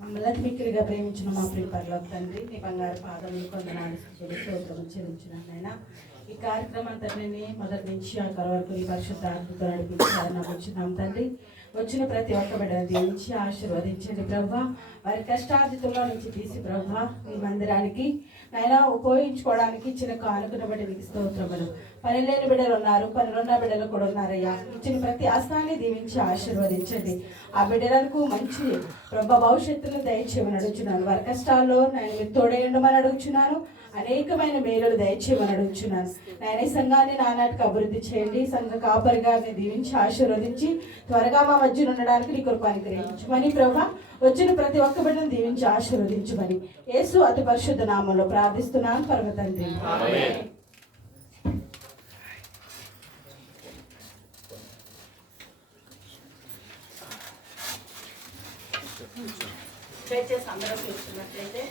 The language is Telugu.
మమ్మల్ని మిక్కిలిగా ప్రేమించిన మా ప్రియ పరలోక తండ్రి, నీ బంగారు పాదములు కొందనాలు స్తోత్రం చెల్లించినానైనా ఈ కార్యక్రమం తండ్రిని మొదటి నుంచి ఆ వరకు ఈ పరిశుద్ధ ఆత్మతో నడిపించాలని నమ్ముచున్నాం తండ్రి. వచ్చిన ప్రతి ఒక్క బిడ్డను దీవించి ఆశీర్వదించండి ప్రభా. వారి కష్టార్జితంలో నుంచి తీసి ప్రభా ఈ మందిరానికి నైనా ఉపయోగించుకోవడానికి ఇచ్చిన కానుకను బట్టి నీకు స్తోత్రములు. పని లేని బిడ్డలు ఉన్నారు, పనులున్న బిడ్డలు కూడా ఉన్నారయ్యా. ఇచ్చిన ప్రతి హస్తాన్ని దీవించి ఆశీర్వదించండి. ఆ బిడ్డలకు మంచి ప్రభా భవిష్యత్తును దయచేయమని అడుగుచున్నాను. వారి కష్టాల్లో నేను మీరు తోడేయండమని అడుగుచున్నాను. అనేకమైన మేలులు దయచేయమని అడుగుచున్నాను. నేను ఈ సంఘాన్ని నానాటికి అభివృద్ధి చేయండి. సంఘ కాపరిగా దీవించి ఆశీర్వదించి త్వరగా మా మధ్యన ఉండడానికి నీ కృప అనుగ్రహించమని ప్రభా. వచ్చిన ప్రతి ఒక్క బిడ్డను దీవించి ఆశీర్వదించమని యేసు అతి పరిశుద్ధ నామంలో ప్రార్థిస్తున్నాను పరమ తండ్రి. దయచేసి అందరూ చూస్తున్నట్లయితే